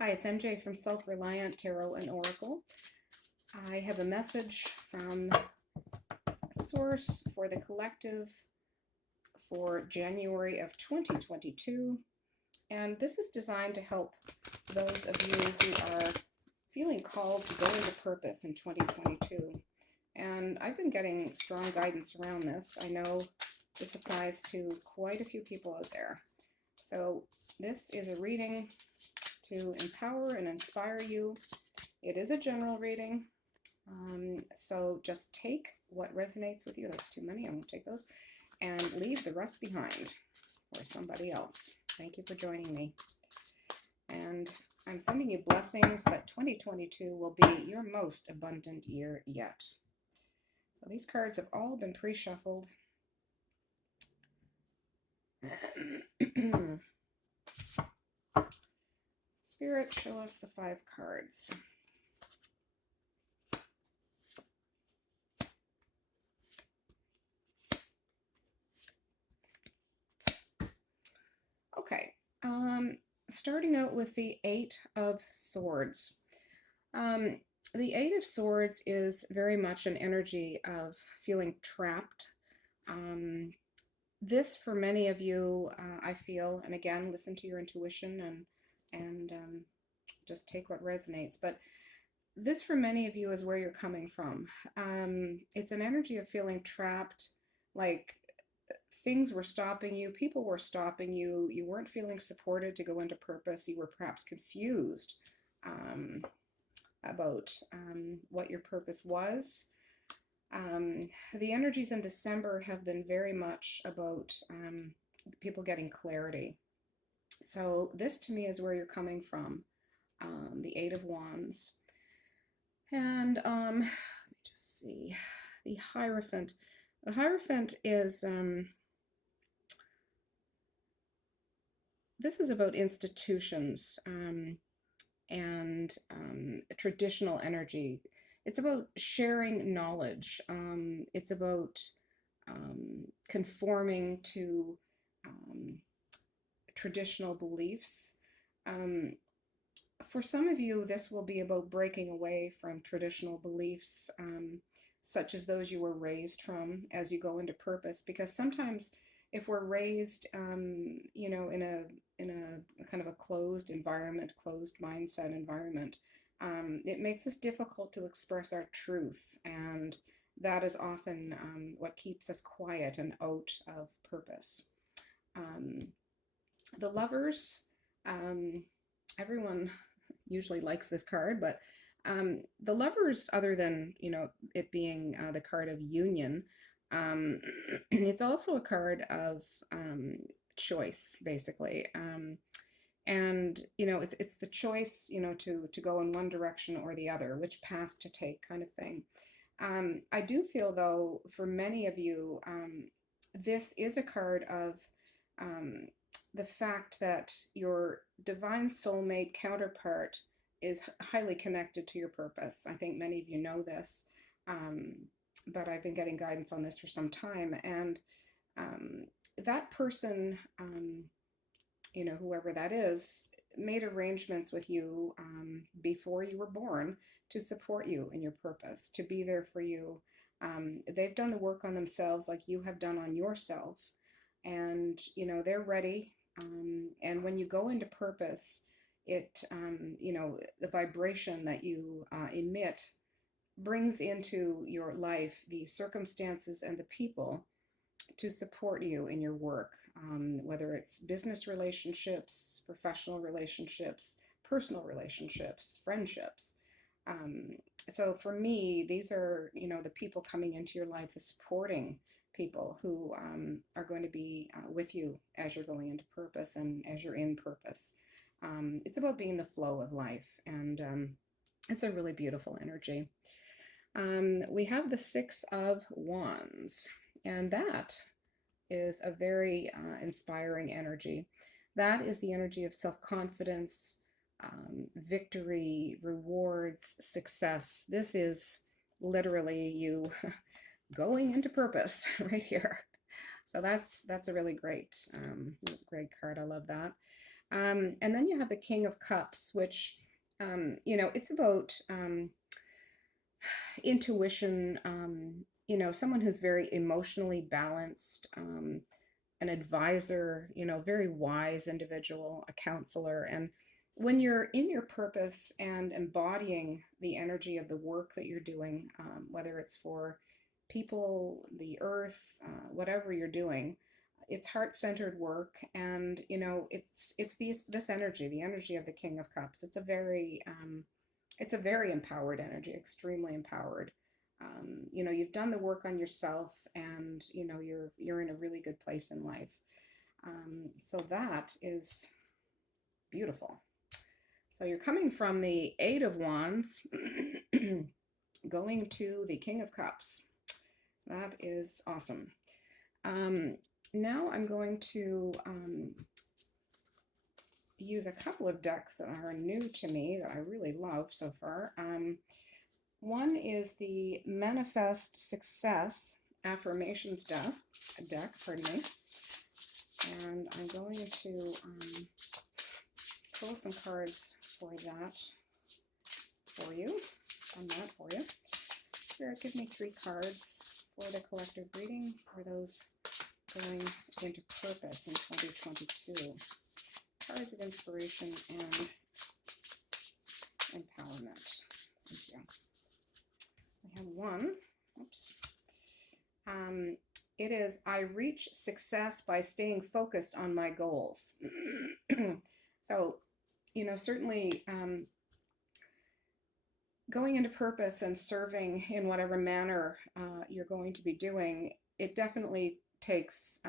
Hi, it's MJ from Self-Reliant Tarot and Oracle. I have a message from Source for the collective for January of 2022, and this is designed to help those of you who are feeling called to go into purpose in 2022. And I've been getting strong guidance around this. I know this applies to quite a few people out there. So this is a reading to empower and inspire you. It is a general reading, so just take what resonates with you. That's too many, I won't take those, and leave the rest behind for somebody else. Thank you for joining me. And I'm sending you blessings that 2022 will be your most abundant year yet. So these cards have all been pre-shuffled. Spirit, show us the 5 cards. Okay, starting out with the 8 of Swords. The 8 of Swords is very much an energy of feeling trapped. This, for many of you, I feel, and again, listen to your intuition and just take what resonates, but this, for many of you, is where you're coming from. It's an energy of feeling trapped, like things were stopping you, people were stopping you, you weren't feeling supported to go into purpose, you were perhaps confused about what your purpose was. The energies in December have been very much about people getting clarity. So this to me is where you're coming from, the 8 of Wands. And let me just see, the Hierophant. The Hierophant is, this is about institutions and traditional energy. It's about sharing knowledge. It's about conforming to traditional beliefs. For some of you, this will be about breaking away from traditional beliefs, such as those you were raised from as you go into purpose. Because sometimes, if we're raised, you know, in a kind of a closed environment, closed mindset environment, it makes it difficult to express our truth, and that is often what keeps us quiet and out of purpose. The Lovers, everyone usually likes this card, but the Lovers, other than, you know, it being the card of union, it's also a card of choice, basically. And, you know, it's the choice, you know, to go in one direction or the other, which path to take, kind of thing. I do feel, though, for many of you, this is a card of the fact that your divine soulmate counterpart is highly connected to your purpose. I think many of you know this, but I've been getting guidance on this for some time. And that person, you know, whoever that is, made arrangements with you before you were born to support you in your purpose, to be there for you. They've done the work on themselves like you have done on yourself. And, you know, they're ready. And when you go into purpose, it, you know, the vibration that you emit brings into your life the circumstances and the people to support you in your work, whether it's business relationships, professional relationships, personal relationships, friendships. So for me, these are, you know, the people coming into your life, the supporting people who are going to be with you as you're going into purpose and as you're in purpose. It's about being the flow of life, and it's a really beautiful energy. We have the 6 of Wands, and that is a very inspiring energy. That is the energy of self-confidence, victory, rewards, success. This is literally you going into purpose right here. So that's a really great great card. I love that. And then you have the King of Cups, which, it's about intuition, someone who's very emotionally balanced, an advisor, very wise individual, a counselor. And when you're in your purpose and embodying the energy of the work that you're doing, whether it's for people, the earth, whatever you're doing, it's heart-centered work. And it's this energy, the energy of the King of Cups. It's a very empowered energy, extremely empowered. You've done the work on yourself, and you're in a really good place in life. So that is beautiful. So you're coming from the Eight of Wands, going to the King of Cups. That is awesome. Now I'm going to use a couple of decks that are new to me that I really love so far. One is the Manifest Success Affirmations deck, pardon me. And I'm going to pull some cards for that for you, on that for you. Spirit, give me 3 cards for the collective reading for those going into purpose in 2022. Cards of inspiration and empowerment. Thank you. I have one. Oops. It is, I reach success by staying focused on my goals. So, certainly going into purpose and serving in whatever manner you're going to be doing, it definitely takes,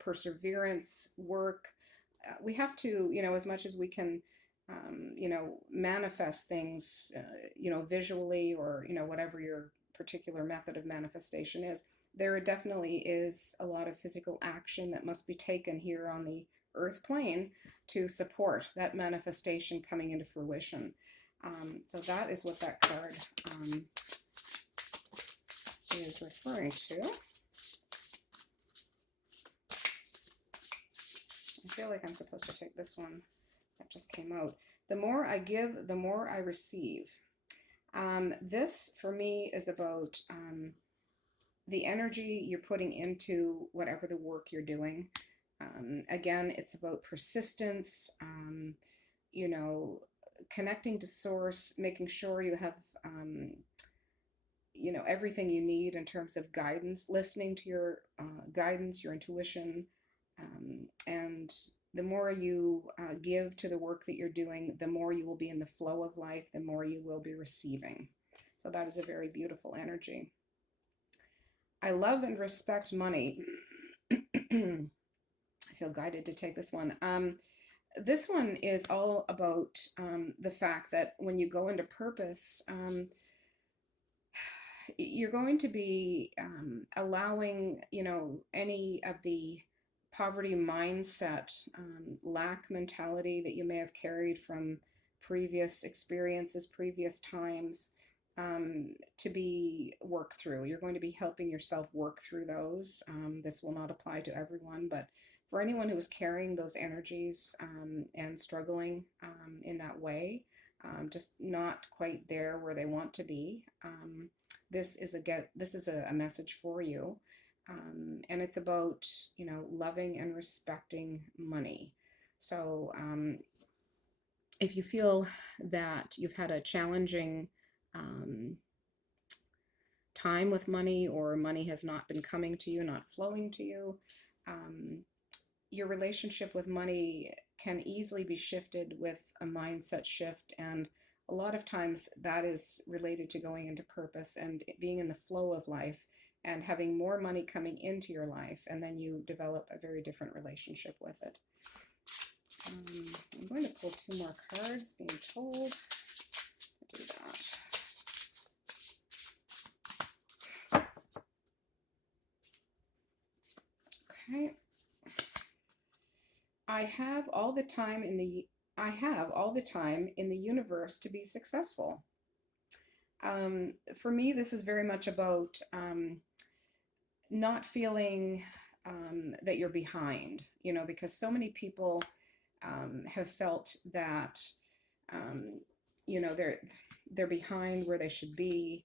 perseverance, work. We have to, as much as we can, manifest things, visually, or, whatever your particular method of manifestation is. There definitely is a lot of physical action that must be taken here on the earth plane to support that manifestation coming into fruition. So that is what that card is referring to. I feel like I'm supposed to take this one that just came out. The more I give, the more I receive. This, for me, is about the energy you're putting into whatever the work you're doing. Again, it's about persistence, connecting to source, making sure you have, everything you need in terms of guidance, listening to your guidance, your intuition, and the more you give to the work that you're doing, the more you will be in the flow of life, the more you will be receiving. So that is a very beautiful energy. I love and respect money. I feel guided to take this one. This one is all about the fact that when you go into purpose, you're going to be allowing, any of the poverty mindset, lack mentality that you may have carried from previous experiences, previous times, to be worked through. You're going to be helping yourself work through those. This will not apply to everyone, but for anyone who is carrying those energies and struggling in that way, just not quite there where they want to be, this is a message for you. And it's about, loving and respecting money. So if you feel that you've had a challenging time with money, or money has not been coming to you, not flowing to you, your relationship with money can easily be shifted with a mindset shift. And a lot of times that is related to going into purpose and being in the flow of life and having more money coming into your life, and then you develop a very different relationship with it. I'm going to pull 2 more cards, being told to do that. Okay. I have all the time in the universe to be successful. For me, this is very much about not feeling that you're behind, because so many people have felt that you know they're behind where they should be.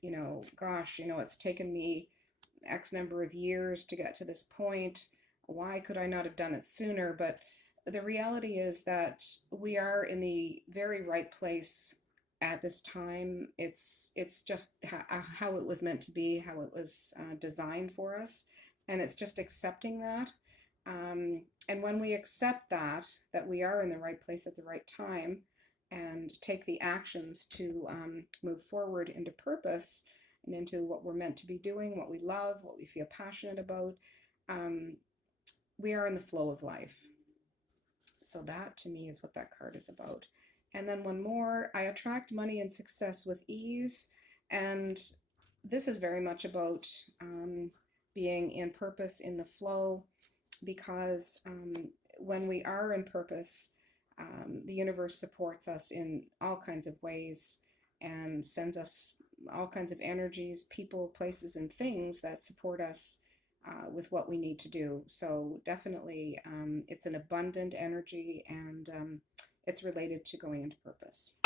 You know, gosh, you know, it's taken me X number of years to get to this point. Why could I not have done it sooner? But the reality is that we are in the very right place at this time. It's just how it was meant to be, how it was designed for us, and it's just accepting that. And when we accept that we are in the right place at the right time, and take the actions to move forward into purpose and into what we're meant to be doing, what we love, what we feel passionate about, um, we are in the flow of life. So that to me is what that card is about. And then one more, I attract money and success with ease. And this is very much about being in purpose, in the flow, because when we are in purpose, the universe supports us in all kinds of ways and sends us all kinds of energies, people, places, and things that support us with what we need to do. So definitely, it's an abundant energy, and it's related to going into purpose.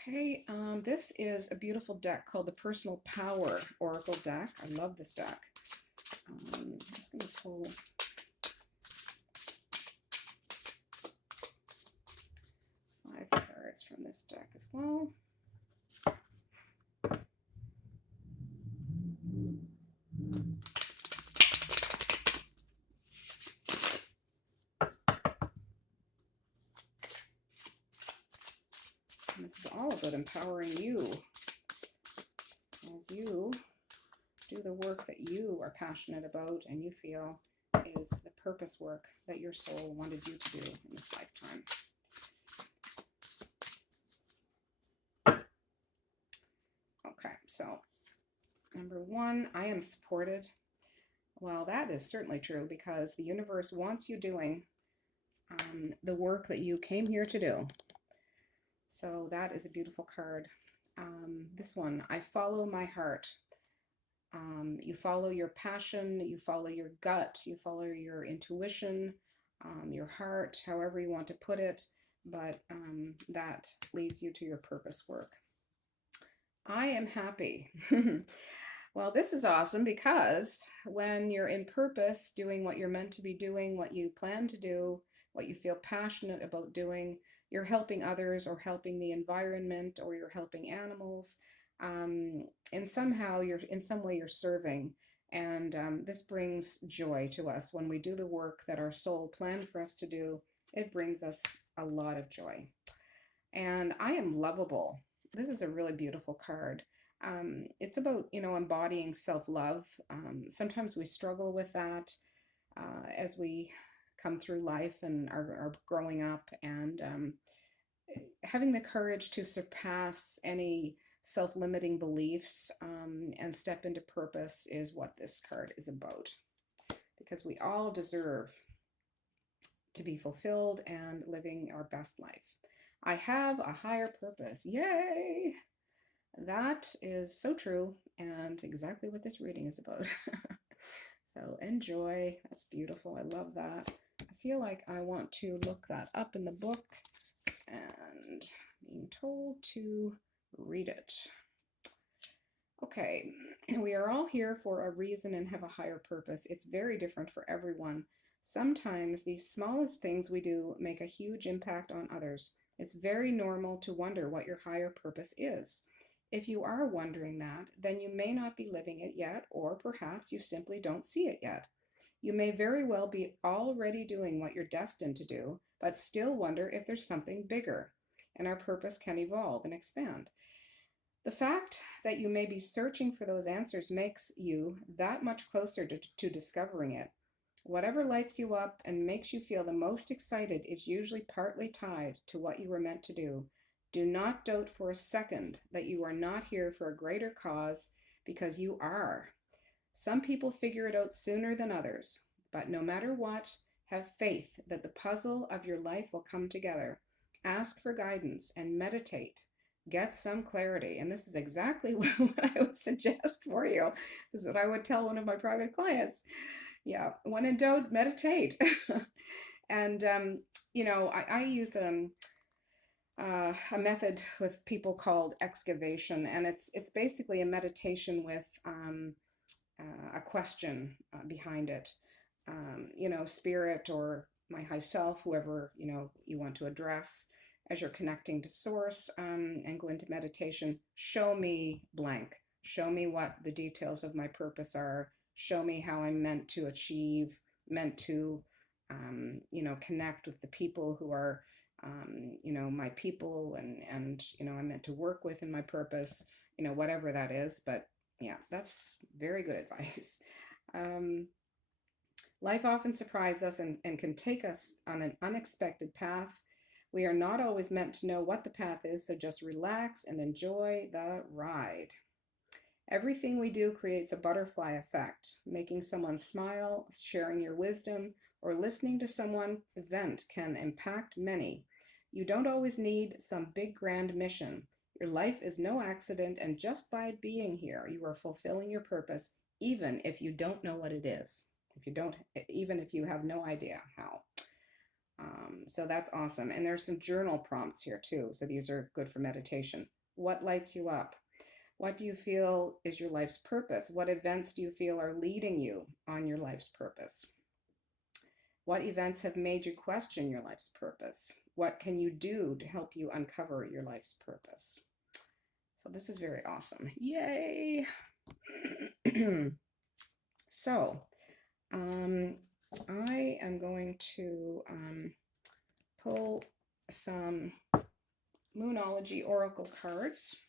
Okay, this is a beautiful deck called the Personal Power Oracle deck. I love this deck. I'm just going to pull five cards from this deck as well. And this is all about empowering you as you do the work that you are passionate about and you feel is the purpose work that your soul wanted you to do in this lifetime. Okay, so number one, I am supported. Well, that is certainly true, because the universe wants you doing the work that you came here to do. So that is a beautiful card. This one, I follow my heart. You follow your passion, you follow your gut, you follow your intuition, your heart, however you want to put it, but that leads you to your purpose work. I am happy. Well, this is awesome, because when you're in purpose, doing what you're meant to be doing, what you plan to do, what you feel passionate about doing, you're helping others or helping the environment, or you're helping animals. And somehow in some way you're serving. And this brings joy to us when we do the work that our soul planned for us to do. It brings us a lot of joy. And I am lovable. This is a really beautiful card. It's about, you know, embodying self-love. Sometimes we struggle with that as we come through life and are growing up, and having the courage to surpass any self-limiting beliefs and step into purpose is what this card is about, because we all deserve to be fulfilled and living our best life. I have a higher purpose. Yay! That is so true, and exactly what this reading is about. So enjoy. That's beautiful. I love that. I feel like I want to look that up in the book, and being told to read it. Okay, we are all here for a reason and have a higher purpose. It's very different for everyone. Sometimes the smallest things we do make a huge impact on others. It's very normal to wonder what your higher purpose is. If you are wondering that, then you may not be living it yet, or perhaps you simply don't see it yet. You may very well be already doing what you're destined to do, but still wonder if there's something bigger, and our purpose can evolve and expand. The fact that you may be searching for those answers makes you that much closer to discovering it. Whatever lights you up and makes you feel the most excited is usually partly tied to what you were meant to do. Do not doubt for a second that you are not here for a greater cause, because you are. Some people figure it out sooner than others, but no matter what, have faith that the puzzle of your life will come together. Ask for guidance and meditate. Get some clarity. And this is exactly what I would suggest for you. This is what I would tell one of my private clients. Yeah, when in doubt, meditate. And I use a method with people called excavation, and it's basically a meditation with a question behind it. Spirit or my high self, whoever you want to address, as you're connecting to source, and go into meditation. Show me blank. Show me what the details of my purpose are. Show me how I'm meant to achieve, meant to, connect with the people who are, my people, and I'm meant to work with in my purpose. Whatever that is, but yeah, that's very good advice. Um, Life often surprises us and can take us on an unexpected path. We are not always meant to know what the path is, so just relax and enjoy the ride. Everything we do creates a butterfly effect. Making someone smile, sharing your wisdom, or listening to someone vent can impact many. You don't always need some big grand mission. Your life is no accident, and just by being here, you are fulfilling your purpose, even if you don't know what it is. Even if you have no idea how. So that's awesome. And there's some journal prompts here too. So these are good for meditation. What lights you up? What do you feel is your life's purpose? What events do you feel are leading you on your life's purpose? What events have made you question your life's purpose? What can you do to help you uncover your life's purpose? So this is very awesome. Yay! So, I am going to pull some Moonology Oracle cards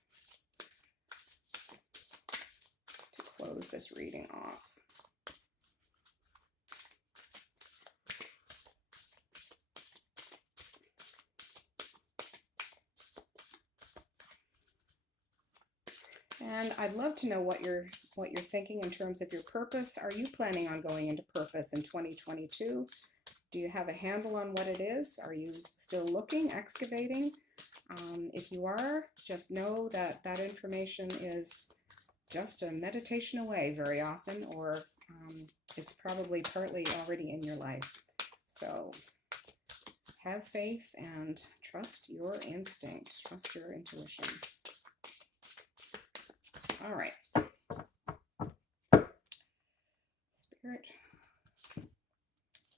to close this reading off. And I'd love to know what you're thinking in terms of your purpose. Are you planning on going into purpose in 2022? Do you have a handle on what it is? Are you still looking, excavating? If you are, just know that that information is just a meditation away very often, or it's probably partly already in your life. So have faith and trust your instinct, trust your intuition. All right. Spirit,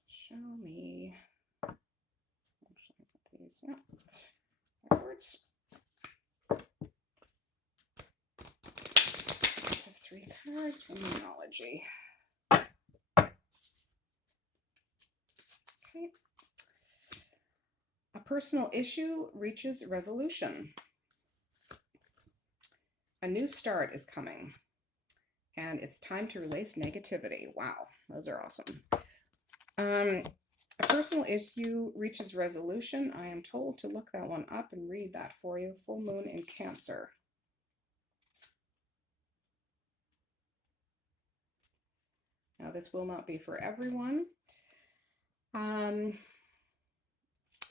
show me. Actually, put these backwards. I have 3 cards from Moonology. Okay. A personal issue reaches resolution. A new start is coming. And it's time to release negativity. Wow, those are awesome. A personal issue reaches resolution. I am told to look that one up and read that for you. Full moon in Cancer. Now, this will not be for everyone.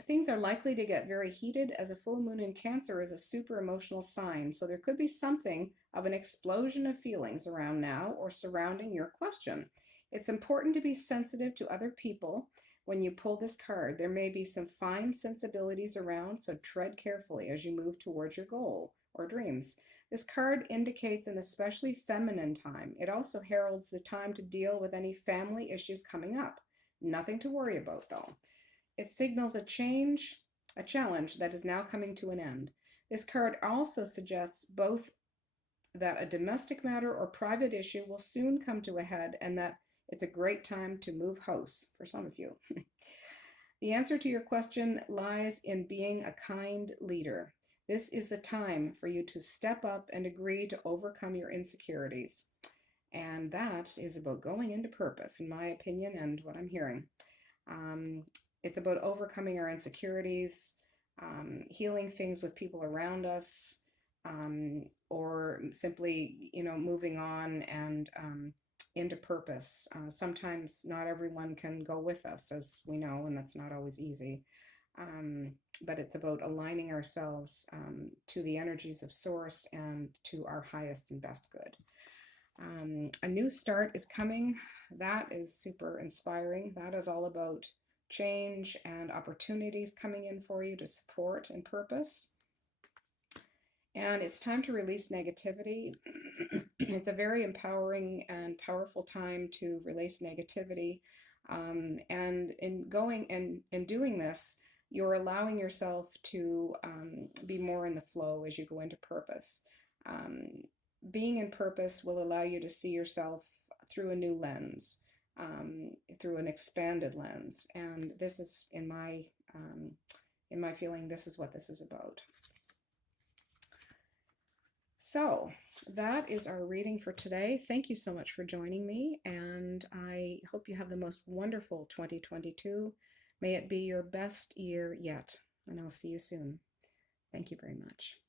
Things are likely to get very heated, as a full moon in Cancer is a super emotional sign. So there could be something of an explosion of feelings around now or surrounding your question. It's important to be sensitive to other people when you pull this card. There may be some fine sensibilities around, so tread carefully as you move towards your goal or dreams. This card indicates an especially feminine time. It also heralds the time to deal with any family issues coming up. Nothing to worry about, though. It signals a challenge that is now coming to an end. This card also suggests both that a domestic matter or private issue will soon come to a head, and that it's a great time to move house for some of you. The answer to your question lies in being a kind leader. This is the time for you to step up and agree to overcome your insecurities. And that is about going into purpose, in my opinion, and what I'm hearing. It's about overcoming our insecurities, healing things with people around us, or simply, moving on and into purpose. Sometimes not everyone can go with us, as we know, and that's not always easy. But it's about aligning ourselves to the energies of Source and to our highest and best good. A new start is coming. That is super inspiring. That is all about change and opportunities coming in for you to support and purpose. And it's time to release negativity. It's a very empowering and powerful time to release negativity. And in going and in doing this, you're allowing yourself to be more in the flow as you go into purpose. Um, Being in purpose will allow you to see yourself through a new lens, through an expanded lens. And this is, in my feeling, this is what this is about. So that is our reading for today. Thank you so much for joining me, and I hope you have the most wonderful 2022. May it be your best year yet, and I'll see you soon. Thank you very much.